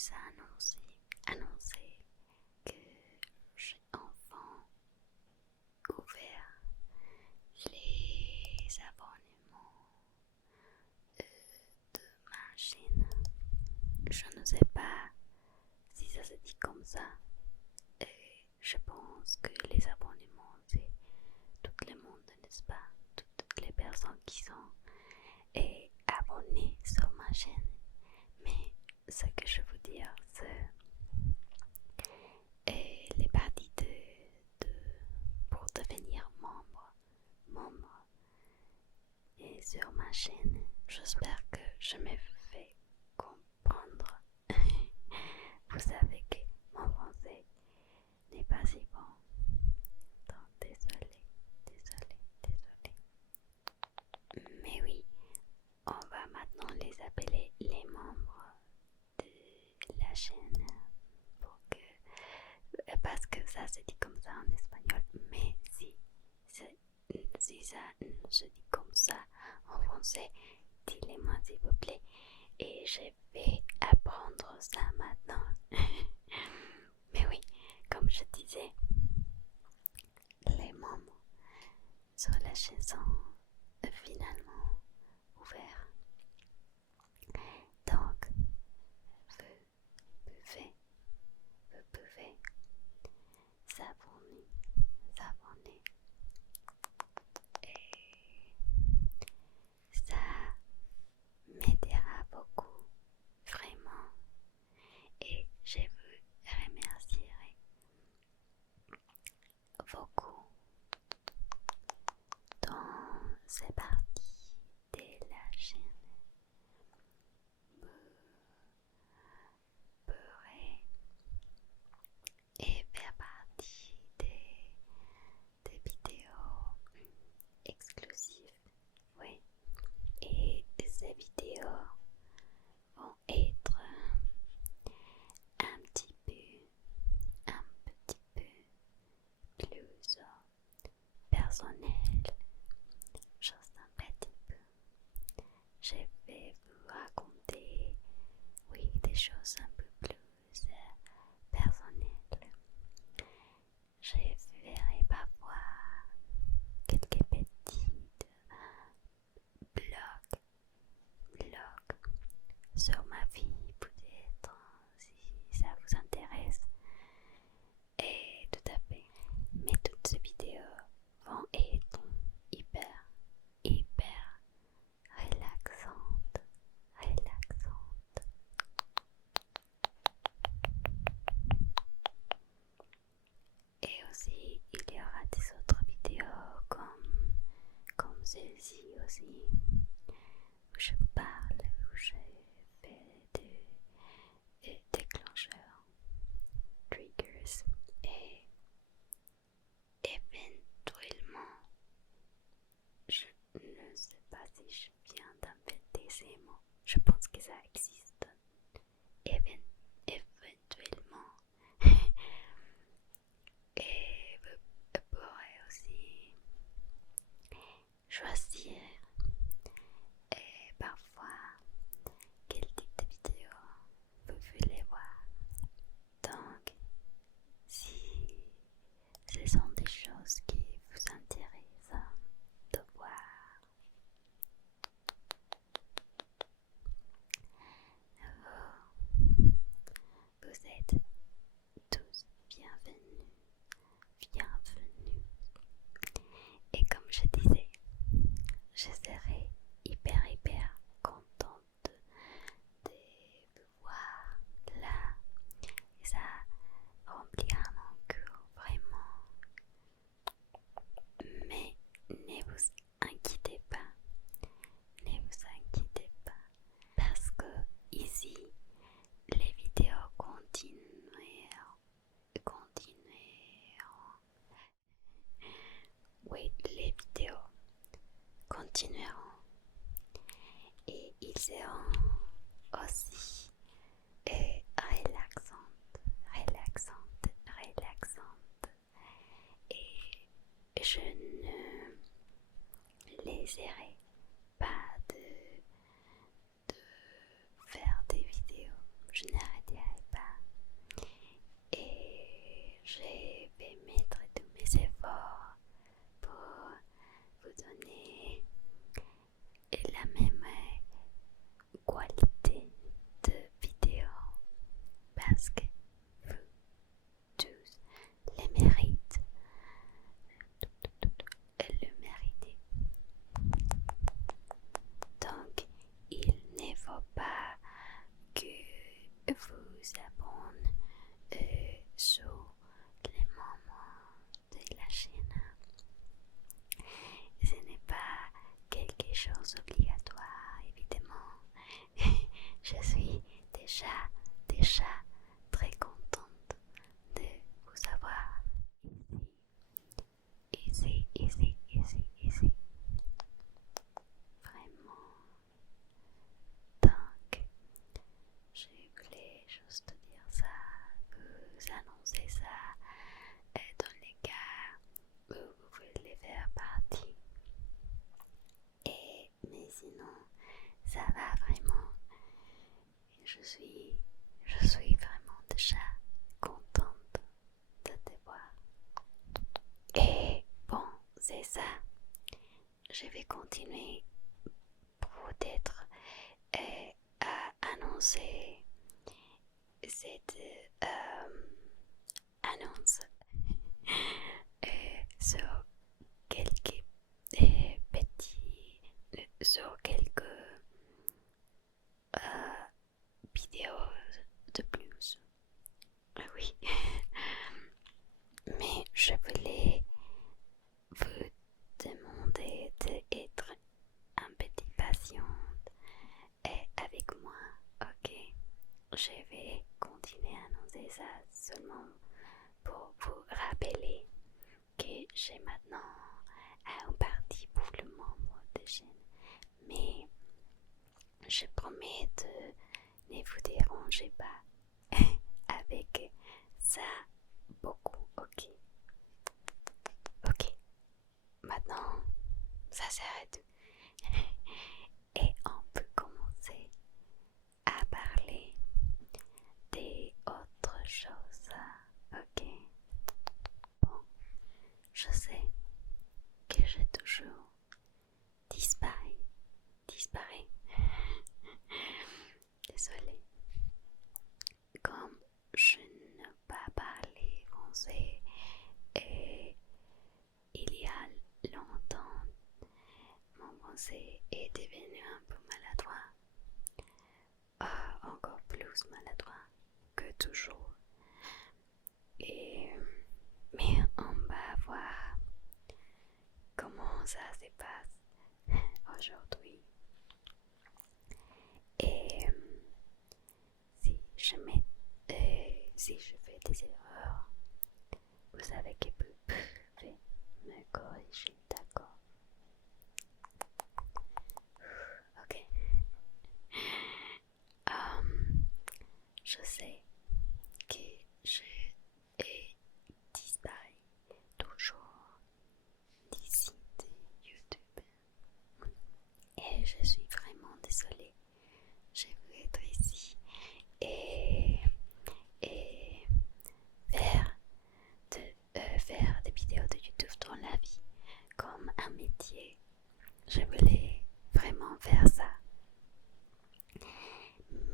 plus à annoncer que j'ai enfin ouvert les abonnements de ma chaîne. Je ne sais pas si ça se dit comme ça. Et je pense que les abonnements, c'est tout le monde, n'est-ce pas? Toutes les personnes qui sont abonnées sur ma chaîne. Mais ce que je veux dire, c'est les parties pour devenir membre et sur ma chaîne. J'espère que je me fais comprendre. Vous savez que mon français n'est pas si bon. Donc désolé. Mais oui, on va maintenant les appeler les membres de la chaîne parce que ça se dit comme ça en espagnol. Mais si ça se dit comme ça en français, dites-le-moi s'il vous plaît. Et je vais apprendre ça maintenant. Mais oui, comme je disais, les membres sur la chaîne sont finalement ouverts. Donc, vous pouvez s'abonner et ça m'aidera beaucoup, vraiment. Et je vous remercierai beaucoup dans ces parties de la chaîne. Vous pourrez faire partie des vidéos exclusives. Oui. Et ces vidéos vont être un petit peu plus personnelles. Juste un petit peu. Je vais vous raconter, oui, des choses un peu plus personnelles. Je ferai parfois quelques petites blogs sur ma vie, peut-être, si ça vous intéresse. Et tout à fait. Mais toutes ces vidéos vont être hyper relaxantes. Et aussi, il y aura des autres vidéos comme celle-ci aussi, où je parle, où je fais des déclencheurs, triggers, et éventuellement, je ne sais pas si je viens d'inventer ces mots, je pense que ça existe, éventuellement. Et vous pourrez aussi choisir parfois quel type de vidéo vous voulez voir. Donc, si ce sont des choses qui vous intéressent de voir, vous êtes tous bienvenus. Et comme je disais, je serai hyper contente de vous voir là. Et ça remplira mon cœur vraiment. Mais ne vous inquiétez pas. Parce que ici, les vidéos continueront. Oui, les vidéos continueront. Et ils seront aussi relaxantes. Et je ne laisserai pas de faire des vidéos. Je n'arrêterai déjà très contente de vous avoir ici. Vraiment. Donc, je voulais juste dire ça, vous annoncer ça, et dans les cas où vous voulez faire partie. Mais sinon, ça va vraiment. Je suis vraiment déjà contente de te voir. Et bon, c'est ça. Je vais continuer peut-être à annoncer cette annonce sur quelques sur quelques vidéos de plus. Oui. Mais je voulais vous demander d'être un petit patiente avec moi, ok? Je vais continuer à annoncer ça seulement pour vous rappeler que j'ai maintenant un parti pour le membre de chaîne. Mais je promets de ne vous déranger pas avec ça beaucoup, ok? Ok, maintenant ça s'arrête et on peut commencer à parler des autres choses, ok? Bon, je sais que j'ai toujours disparu. Désolée. Comme je ne pas parler français et il y a longtemps, mon français est devenu un peu maladroit. Encore plus maladroit que toujours. Mais on va voir comment ça se passe aujourd'hui. Et si je fais des erreurs, vous savez que vous pouvez me corriger, d'accord? Ok. Je sais que j'ai disparu toujours d'ici de YouTube. Et je suis vraiment désolée. Je veux être ici et faire, faire des vidéos de YouTube dans la vie comme un métier. Je voulais vraiment faire ça.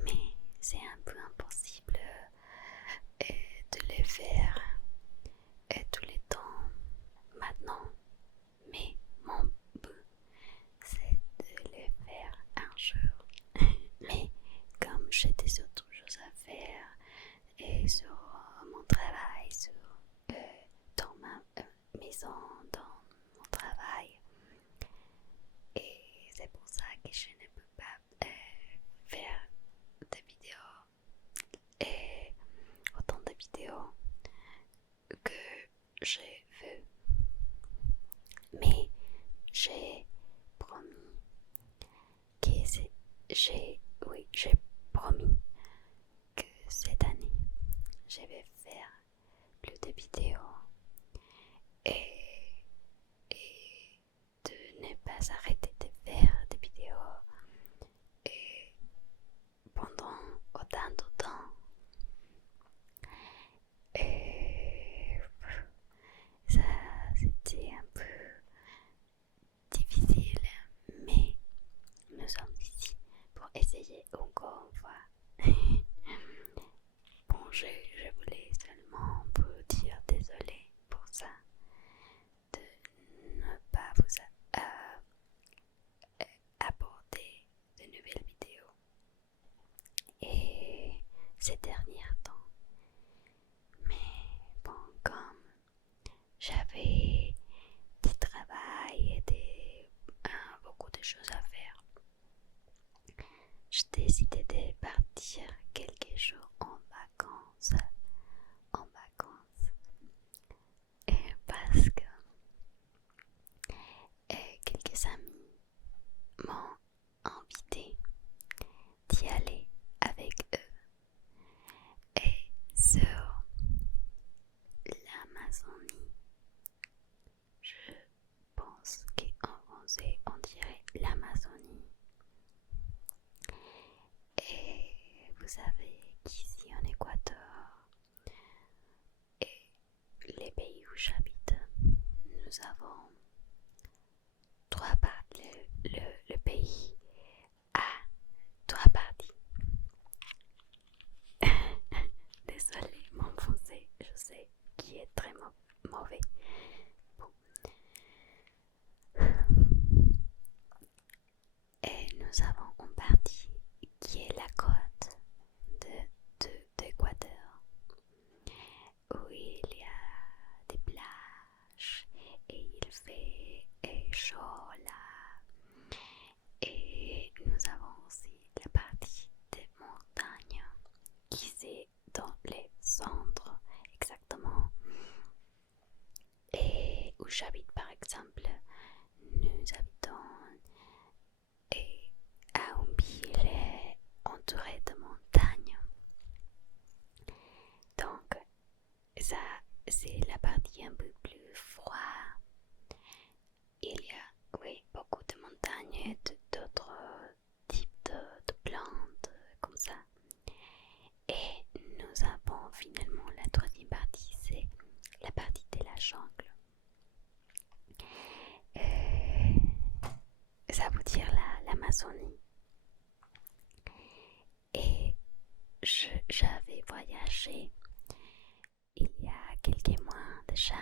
Mais c'est un peu impossible de le faire tout le temps maintenant. Mais mon but, c'est de le faire un jour. Mais comme j'ai des autres choses à faire et sur mon travail, dans ma maison, dans mon travail, et c'est pour ça que je ne peux pas faire des vidéos et autant de vidéos que je veux. Mais j'ai promis que j'ai promis que cette année je vais faire plus de vidéos et de ne pas arrêter de faire des vidéos et pendant autant de temps. Et ça, c'était un peu difficile, mais nous sommes ici pour essayer encore une fois. Bon, je voulais seulement vous dire désolé pour ça, de ne pas vous apporter de nouvelles vidéos. Et ces derniers temps, mais bon, comme j'avais du travail et beaucoup de choses à faire, j'ai décidé de partir quelques jours en j'habite par exemple, nous habitons à une ville entourée de montagnes. Donc, ça, c'est la partie un peu plus froide. Il y a, oui, beaucoup de montagnes et d'autres types de plantes comme ça. Et nous avons finalement la troisième partie, c'est la partie de la jungle. Ça veut dire l'Amazonie. Et j'avais voyagé il y a quelques mois déjà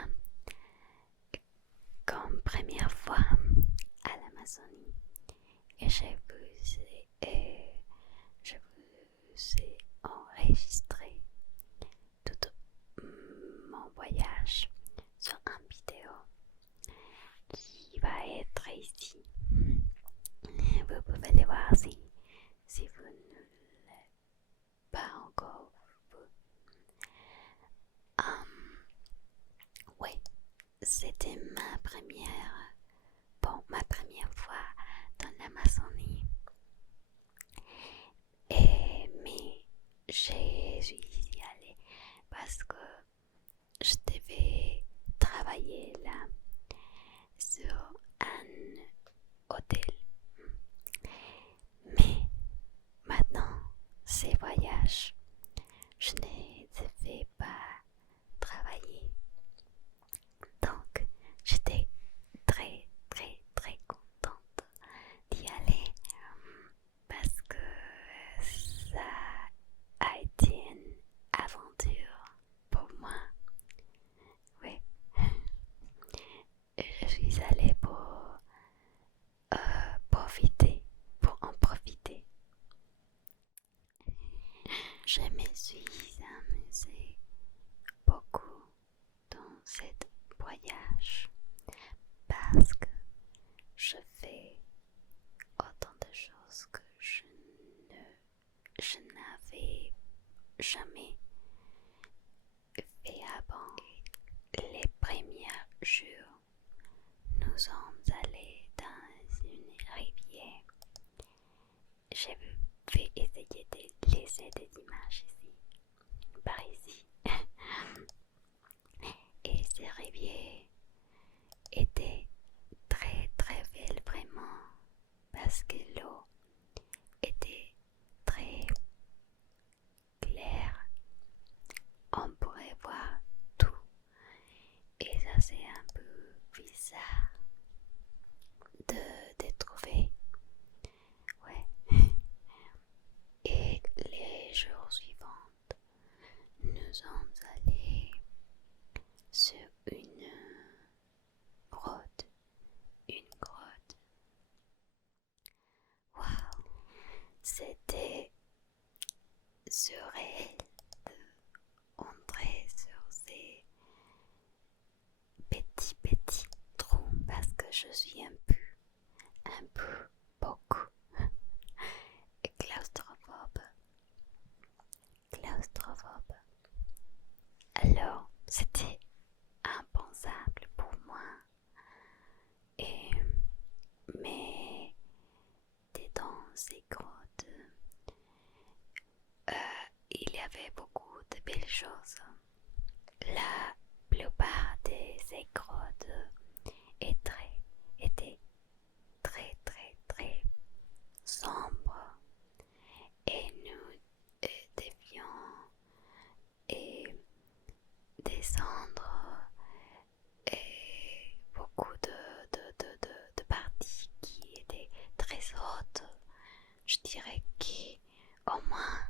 comme première fois à l'Amazonie. Et je vous ai enregistré tout mon voyage sur une vidéo qui va être ici. Vous pouvez le voir si vous ne l'avez pas encore vu. Oui, c'était ma première fois dans l'Amazonie. Mais je suis allée parce que je devais travailler là sur un hôtel. Mais maintenant, ces voyages, je ne devais pas travailler. Donc, j'étais très très très contente d'y aller parce que ça a été une aventure pour moi. Oui, je suis allée pour en profiter. Je me suis amusée beaucoup dans cet voyage parce que je fais autant de choses que je n'avais jamais fait avant. Les premiers jours, nous sommes allés dans une rivière. Je vais essayer de laisser des images ici, par ici. Et ces rivières étaient très très belles vraiment parce que l'eau était très claire. On pourrait voir tout et ça c'est un peu bizarre de trouver. Ouais. Et les jours suivants, nous sommes allés sur une grotte. Waouh! C'était surréel d'entrer sur ces petits trous parce que je suis un peu beaucoup claustrophobe. Alors, c'était impensable pour moi. Mais dans ces grottes, il y avait beaucoup de belles choses. La plupart de ces grottes étaient très très très sombres et nous devions descendre beaucoup de parties qui étaient très hautes. Je dirais qu'au moins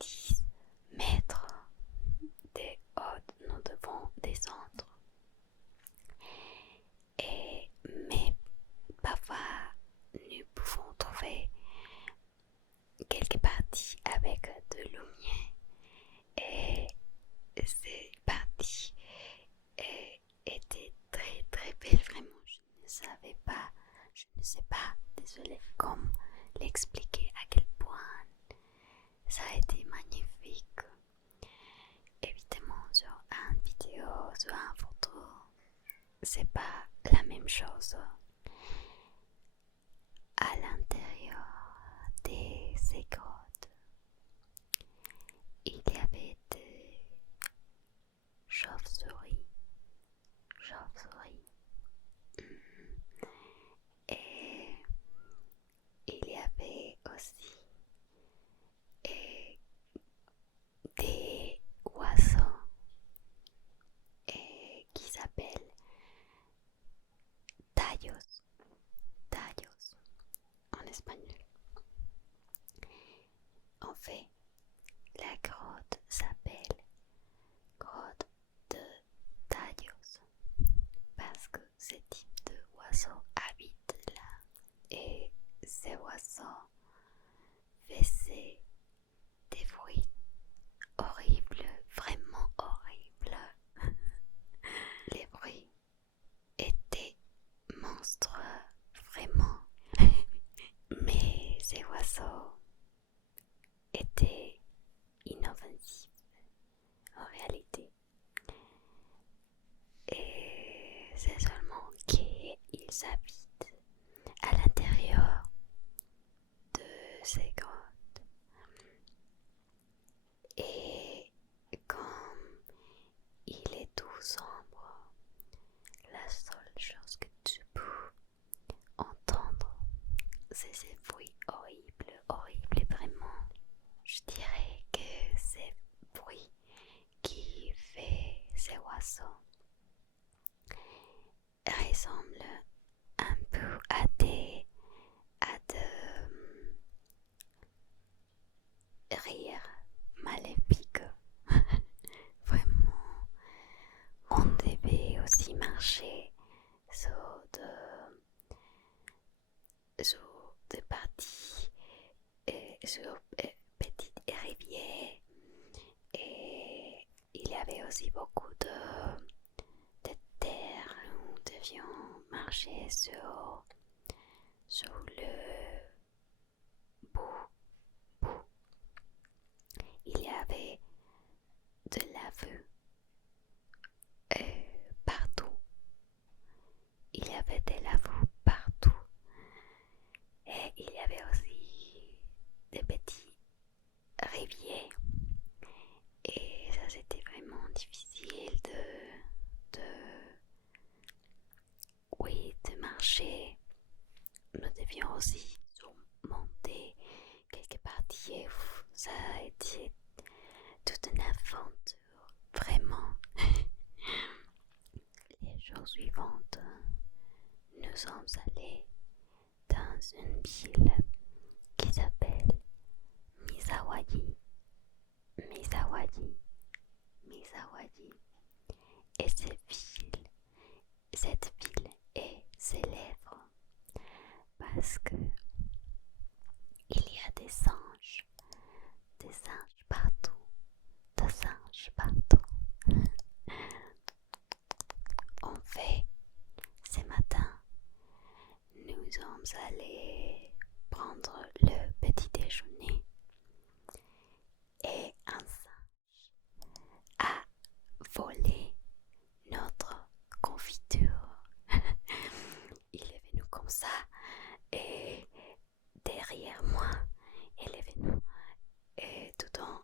10 mètres de haut nous devons descendre. Mais parfois nous pouvons trouver quelques parties avec de lumière et ces parties étaient très très belles vraiment. Je ne sais pas, désolée, comment l'expliquer à quel point ça a été magnifique. Évidemment sur une vidéo, sur une photo, c'est pas la même chose. À l'intérieur de ces grottes, il y avait des chauves-souris, et il y avait aussi des oiseaux qui s'appellent tallos en espagnol. En fait, la grotte s'appelle grotte de tallos parce que ce type d'oiseaux habite là et ces oiseaux faisaient des bruits horribles, vraiment horribles. Les bruits étaient monstrueux, vraiment. Mais ces oiseaux étaient inoffensifs en réalité. Et c'est seulement qu'ils habitent à l'intérieur de ces grottes. Et comme il est tout sombre, la seule chose que tu peux entendre, c'est ces bruits horribles vraiment. Je dirais que ces bruits qui fait ces oiseaux ressemblent un peu à de rires maléfiques. Vraiment, on devait aussi marcher sur des parties, sur petites rivières, et il y avait aussi beaucoup de terre où nous devions marcher sur le bout. Il y avait de la vue partout. Il y avait de la vue partout. Et il y avait aussi des petits rivières. Et ça, c'était vraiment difficile de marcher. Nous devions aussi surmonter quelques parties. Ça a été toute une aventure, vraiment. Les jours suivants, nous sommes allés dans une ville qui s'appelle Misawaji. Et cette ville est célèbre parce que il y a des singes partout, En fait, ce matin, nous sommes allés prendre le petit déjeuner et un singe a volé notre confiture. Il est venu comme ça et derrière moi, il est venu tout en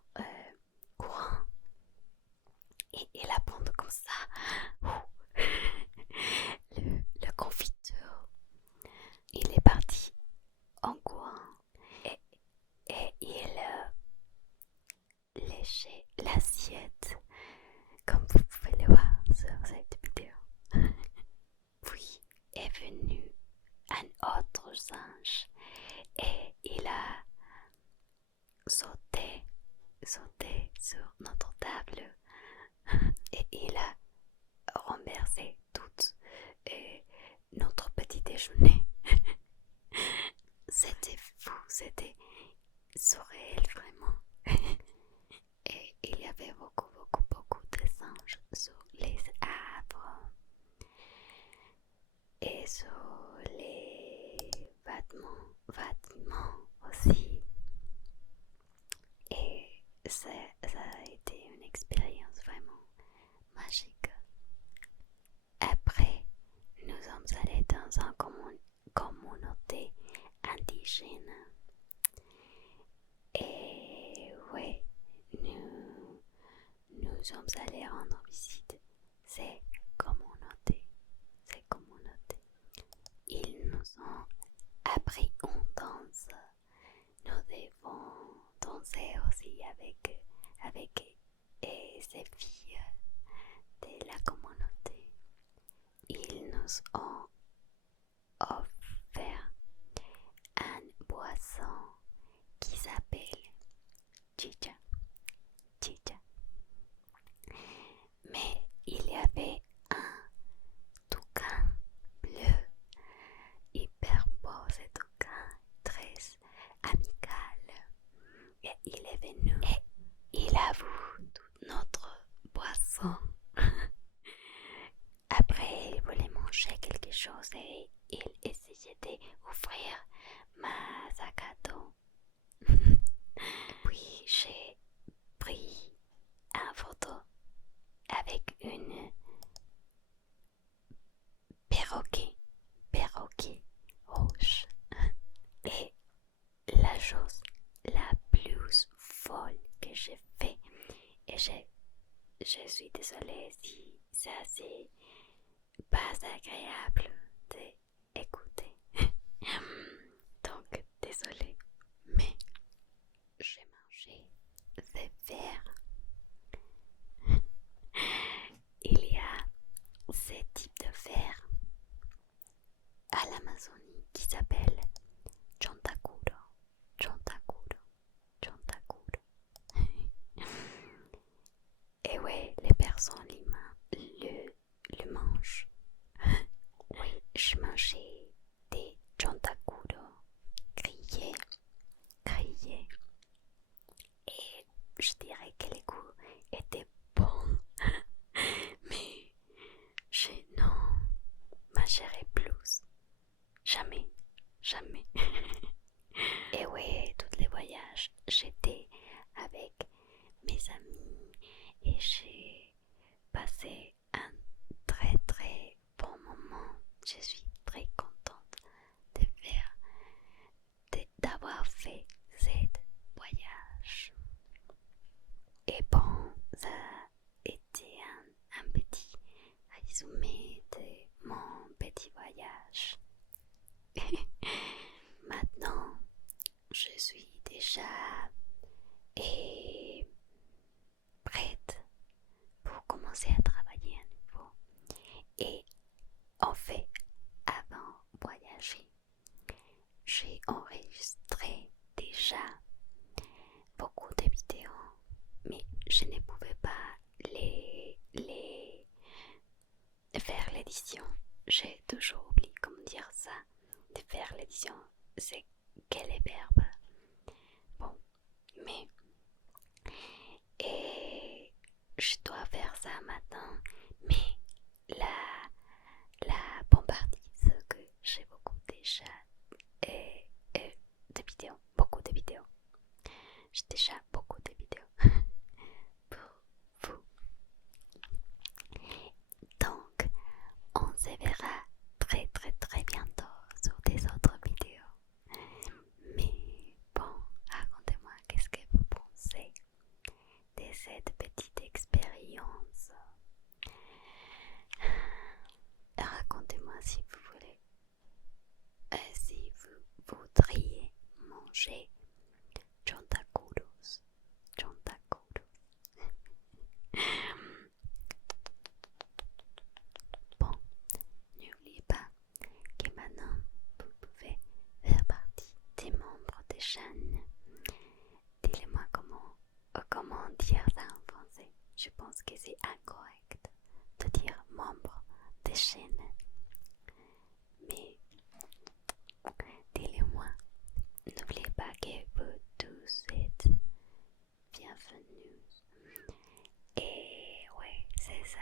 courant et il a pris comme ça le confiture. Il est parti en courant et il léchait l'assiette comme vous pouvez le voir sur cette vidéo. Puis est venu un autre singe et il a sauté sur notre table et il a renversé tout notre petit déjeuner. C'était fou, c'était surréel vraiment. Et il y avait beaucoup de singes sur les arbres et sur les vêtements aussi. Et ça a été une expérience vraiment magique. Après, sommes allés dans une communauté indigène. Et ouais, nous sommes allés rendre visite ces communautés. Ils nous ont appris une danse. Nous devons danser aussi avec ces filles de la communauté. Ils nous ont offert un boisson qui s'appelle chicha. Mais il y avait un toucan bleu, hyper beau, ce toucan, très amical. Et il est venu et il a vu toute notre boisson. Après, il voulait manger quelque chose et il essayait d'ouvrir ma sac à dos. Puis j'ai pris une photo avec une perroquet rouge. Et la chose la plus folle que j'ai fait, et je suis désolée si ça c'est pas agréable d'écouter. Donc désolée, mais j'ai mangé des vers. Il y a ce type de vers à l'Amazonie qui s'appelle chontacuro. Et ouais, les personnes le mangent. Oui, je mangeais des chontacuro grillés. Et je dirais que les goûts étaient bons. Mais je n'en mangerai plus. Jamais. Et ouais, tous les voyages, j'étais avec mes amis et j'ai passé un très très bon moment. Je suis très contente d'avoir fait ce voyage. Et bon, ça a été un petit résumé de mon petit voyage. Maintenant, je suis déjà prête pour commencer à travailler à nouveau. Et en fait, avant de voyager, j'ai enregistré déjà beaucoup de vidéos, mais je ne pouvais pas les faire l'édition. J'ai toujours oublié comment dire ça, de faire l'édition. C'est quel est verbe? Bon, mais et je dois faire ça maintenant. Mais la bombardise que j'ai beaucoup déjà de vidéos, beaucoup de vidéos. J'ai déjà beaucoup de vidéos pour vous. Donc, on se verra très très très bientôt sur des autres vidéos. Mais bon, racontez-moi qu'est-ce que vous pensez de cette petite expérience. Racontez-moi si vous voulez, si vous voudriez manger chontacuros. Bon, n'oubliez pas que maintenant vous pouvez faire partie des membres des chaînes. Dites-moi comment dire ça en français. Je pense que c'est incorrect de dire membre des chaînes. Mais dites-le-moi. N'oubliez pas que vous tous êtes bienvenus. Et ouais, c'est ça.